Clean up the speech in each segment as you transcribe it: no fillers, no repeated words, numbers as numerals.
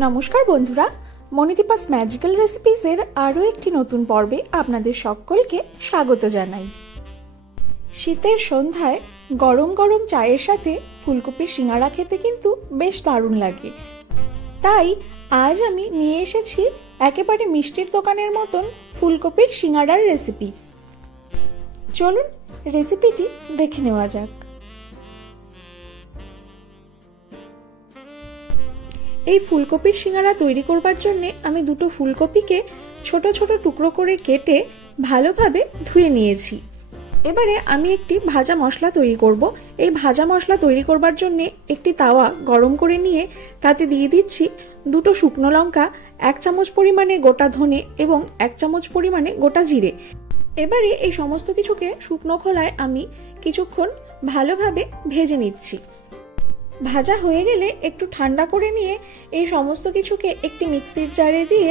নমস্কার বন্ধুরা, মনিদীপাস ম্যাজিক্যাল রেসিপিসের আরও একটি নতুন পর্বে আপনাদের সকলকে স্বাগত জানাই। শীতের সন্ধ্যায় গরম গরম চায়ের সাথে ফুলকপির সিঙ্গাড়া খেতে কিন্তু বেশ দারুণ লাগে। তাই আজ আমি নিয়ে এসেছি একেবারে মিষ্টির দোকানের মতন ফুলকপির সিঙ্গাড়ার রেসিপি। চলুন রেসিপিটি দেখে নেওয়া যাক। এই ফুলকপির সিঙ্গাড়া তৈরি করবার জন্য আমি দুটো ফুলকপিকে ছোট ছোট টুকরো করে কেটে ভালোভাবে ধুয়ে নিয়েছি। এবারে আমি একটি ভাজা মশলা তৈরি করব। এই ভাজা মশলা তৈরি করবার জন্য একটি তাওয়া গরম করে নিয়ে তাতে দিয়ে দিচ্ছি দুটো শুকনো লঙ্কা, 1 চামচ পরিমাণে গোটা ধনে এবং 1 চামচ পরিমাণে গোটা জিরে। এবারে এই সমস্ত কিছুকে শুকনো খোলায় আমি কিছুক্ষণ ভালোভাবে ভেজে নিচ্ছি। ভাজা হয়ে গেলে একটু ঠান্ডা করে নিয়ে এই সমস্ত কিছুকে একটি মিক্সির জারে দিয়ে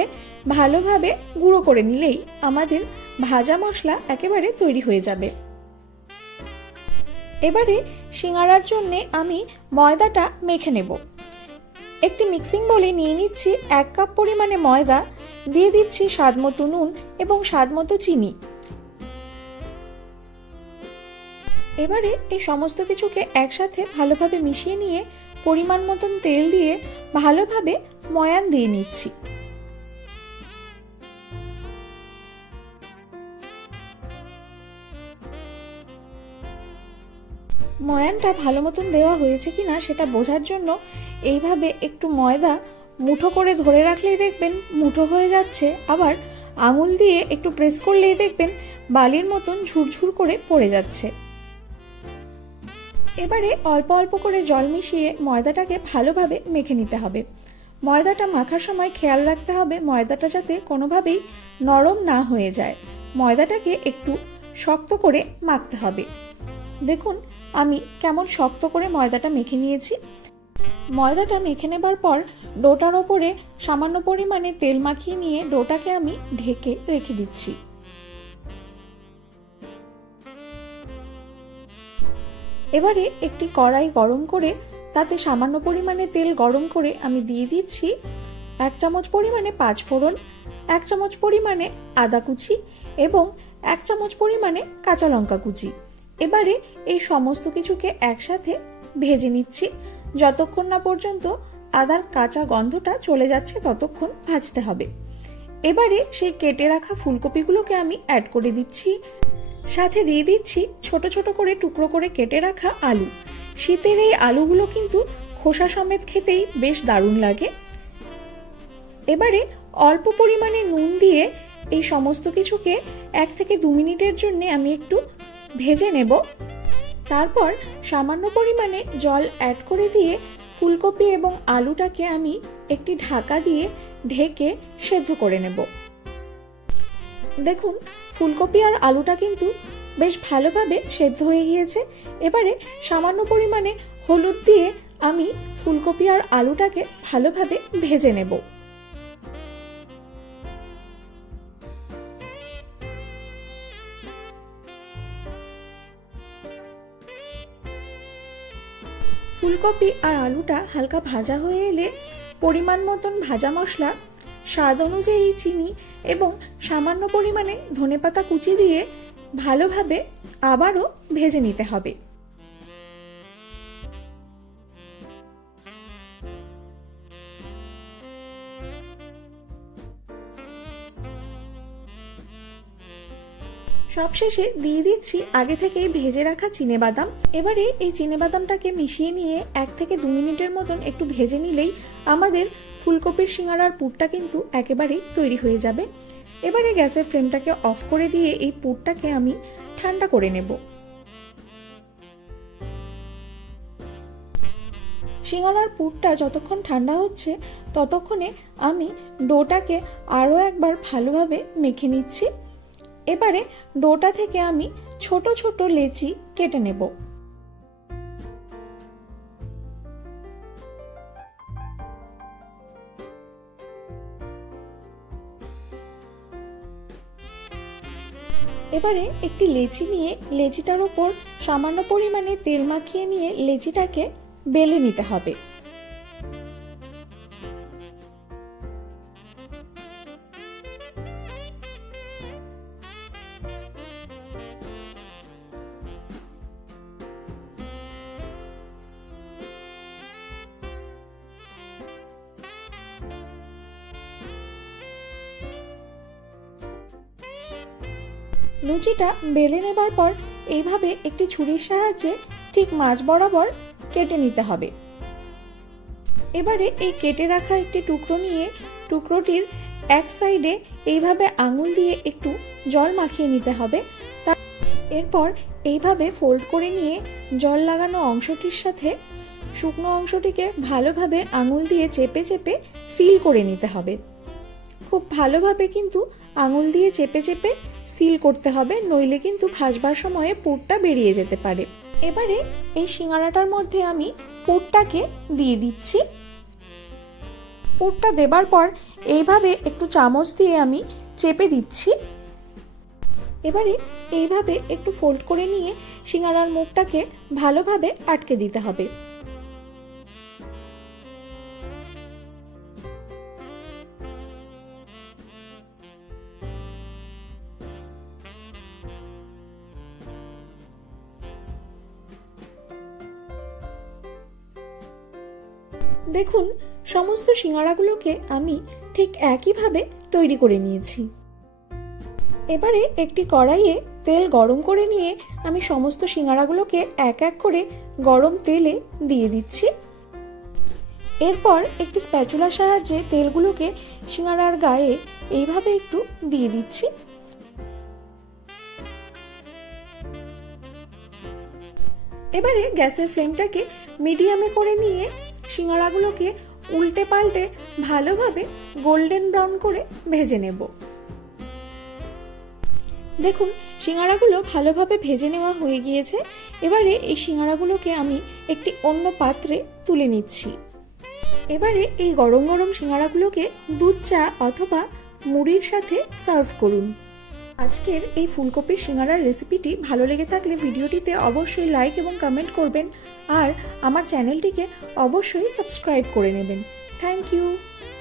ভালোভাবে গুঁড়ো করে নিলেই আমাদের ভাজা মশলা একেবারে তৈরি হয়ে যাবে। এবারে সিঙ্গাড়ার জন্য আমি ময়দাটা মেখে নেব। একটি মিক্সিং বোলে নিয়ে নিচ্ছি 1 কাপ পরিমাণে ময়দা, দিয়ে দিচ্ছি স্বাদমতো নুন এবং স্বাদমতো চিনি। এবারে এই সমস্ত কিছুকে একসাথে ভালোভাবে মিশিয়ে নিয়ে পরিমাণ মতন তেল দিয়ে ভালোভাবে ময়ান দিয়ে নিচ্ছি। ময়ানটা ভালো মতন দেওয়া হয়েছে কিনা সেটা বোঝার জন্য এইভাবে একটু ময়দা মুঠো করে ধরে রাখলেই দেখবেন মুঠো হয়ে যাচ্ছে, আবার আঙুল দিয়ে একটু প্রেস করলেই দেখবেন বালির মতন ঝুরঝুর করে পড়ে যাচ্ছে। এবারে অল্প অল্প করে জল মিশিয়ে ময়দাটাকে ভালোভাবে মেখে নিতে হবে। ময়দাটা মাখার সময় খেয়াল রাখতে হবে ময়দাটা যাতে কোনোভাবেই নরম না হয়ে যায়। ময়দাটাকে একটু শক্ত করে মাখতে হবে। দেখুন আমি কেমন শক্ত করে ময়দাটা মেখে নিয়েছি। ময়দাটা মেখে নেবার পর ডোটার ওপরে সামান্য পরিমাণে তেল মাখিয়ে নিয়ে ডোটাকে আমি ঢেকে রেখে দিচ্ছি। এবারে একটি কড়াই গরম করে তাতে সামান্য পরিমাণে তেল গরম করে আমি দিয়ে দিচ্ছি 1 চামচ পরিমাণে 5 ফোড়ন, 1 চামচ পরিমাণে আদা কুচি এবং 1 চামচ পরিমাণে কাঁচা লঙ্কা কুচি। এবারে এই সমস্ত কিছুকে একসাথে ভেজে নিচ্ছি। যতক্ষণ না পর্যন্ত আদার কাঁচা গন্ধটা চলে যাচ্ছে ততক্ষণ ভাজতে হবে। এবারে সেই কেটে রাখা ফুলকপিগুলোকে আমি অ্যাড করে দিচ্ছি। সাথে দিয়ে দিচ্ছি ছোট ছোট করে টুকরো করে কেটে রাখা আলু। শীতের এই আলুগুলো কিন্তু খোসা সমেত খেতেই বেশ দারুণ লাগে। এবারে অল্প পরিমাণে নুন দিয়ে এই সমস্ত কিছুকে 1 থেকে 2 মিনিটের জন্য আমি একটু ভেজে নেব। তারপর সামান্য পরিমাণে জল অ্যাড করে দিয়ে ফুলকপি এবং আলুটাকে আমি একটি ঢাকা দিয়ে ঢেকে সেদ্ধ করে নেব। দেখুন ফুলকপি আর আলুটা কিন্তু বেশ ভালোভাবে সেদ্ধ হয়ে গিয়েছে। এবারে সামান্য পরিমাণে হলুদ দিয়ে আমি ফুলকপি আর আলুটাকে ভালোভাবে ভেজে নেব। ফুলকপি আর আলুটা হালকা ভাজা হয়ে এলে পরিমাণ মতন ভাজা মশলা, স্বাদ অনুযায়ী চিনি এবং সামান্য পরিমাণে ধনেপাতা কুচি দিয়ে ভালোভাবে আবারও ভেজে নিতে হবে। সবশেষে দিয়ে দিচ্ছি আগে থেকেই ভেজে রাখা চিনেবাদাম। এবারে এই চিনেবাদামটাকে মিশিয়ে নিয়ে 1 থেকে 2 মিনিটের মতন একটু ভেজে নিলেই আমাদের ফুলকপির সিঙ্গাড়ার পুরটা কিন্তু একেবারেই তৈরি হয়ে যাবে। এবারে গ্যাসের ফ্লেমটাকে অফ করে দিয়ে এই পুরটাকে আমি ঠান্ডা করে নেব। সিঙ্গাড়ার পুরটা যতক্ষণ ঠান্ডা হচ্ছে ততক্ষণে আমি ডোটাকে আরও একবার ভালোভাবে মেখে নিচ্ছি। এবারে ডোটা থেকে আমি ছোট ছোট লেচি কেটে নেব। এবারে একটি লেচি নিয়ে লেচিটার উপর সামান্য পরিমাণে তেল মাখিয়ে নিয়ে লেচিটাকে বেলে নিতে হবে। লুচিটা বেলে নেবার পর এইভাবে একটি ছুরির সাহায্যে ঠিক মাঝ বরাবর কেটে নিতে হবে। এবারে এই কেটে রাখা একটি টুকরো নিয়ে টুকরোটির এক সাইডে এইভাবে আঙুল দিয়ে একটু জল মাখিয়ে নিতে হবে। এরপর এইভাবে ফোল্ড করে নিয়ে জল লাগানো অংশটির সাথে শুকনো অংশটিকে ভালোভাবে আঙুল দিয়ে চেপে চেপে সিল করে নিতে হবে। খুব ভালোভাবে কিন্তু আঙুল দিয়ে চেপে চেপে সিল করতে হবে, নইলে কিন্তু ভাজবার সময়ে পুরটা বেরিয়ে যেতে পারে। এবারে এই সিঙ্গারাটার মধ্যে আমি পুরটাকে দিয়ে দিচ্ছি। পুরটা দেবার পর এইভাবে একটু চামচ দিয়ে আমি চেপে দিচ্ছি। এবারে এইভাবে একটু ফোল্ড করে নিয়ে সিঙ্গারার মুখটাকে ভালোভাবে আটকে দিতে হবে। দেখুন, সমস্ত সিঙ্গারাগুলোকে আমি ঠিক একইভাবে তৈরি করে নিয়েছি। এবারে একটি কড়াইয়ে তেল গরম করে নিয়ে আমি সমস্ত সিঙ্গারাগুলোকে এক এক করে গরম তেলে দিয়ে দিচ্ছি। এরপর একটি স্প্যাচুলার সাহায্যে তেলগুলোকে সিঙ্গারার গায়ে এইভাবে একটু দিয়ে দিচ্ছি। এবারে গ্যাসের ফ্লেমটাকে মিডিয়ামে করে নিয়ে সিঙ্গারাগুলোকে উল্টে পাল্টে ভালোভাবে গোল্ডেন ব্রাউন করে ভেজে নেব। দেখুন, সিঙ্গারাগুলো ভালোভাবে ভেজে নেওয়া হয়ে গিয়েছে। এবারে এই সিঙ্গারাগুলোকে আমি একটি অন্য পাত্রে তুলে নিচ্ছি। এবারে এই গরম গরম সিঙ্গারাগুলোকে দুধ চা অথবা মুড়ির সাথে সার্ভ করুন। আজকের এই ফুলকপির সিঙ্গারার রেসিপিটি ভালো লেগে থাকলে ভিডিওটিতে অবশ্যই লাইক এবং কমেন্ট করবেন, আর আমার চ্যানেলটিকে অবশ্যই সাবস্ক্রাইব করে নেবেন। Thank you.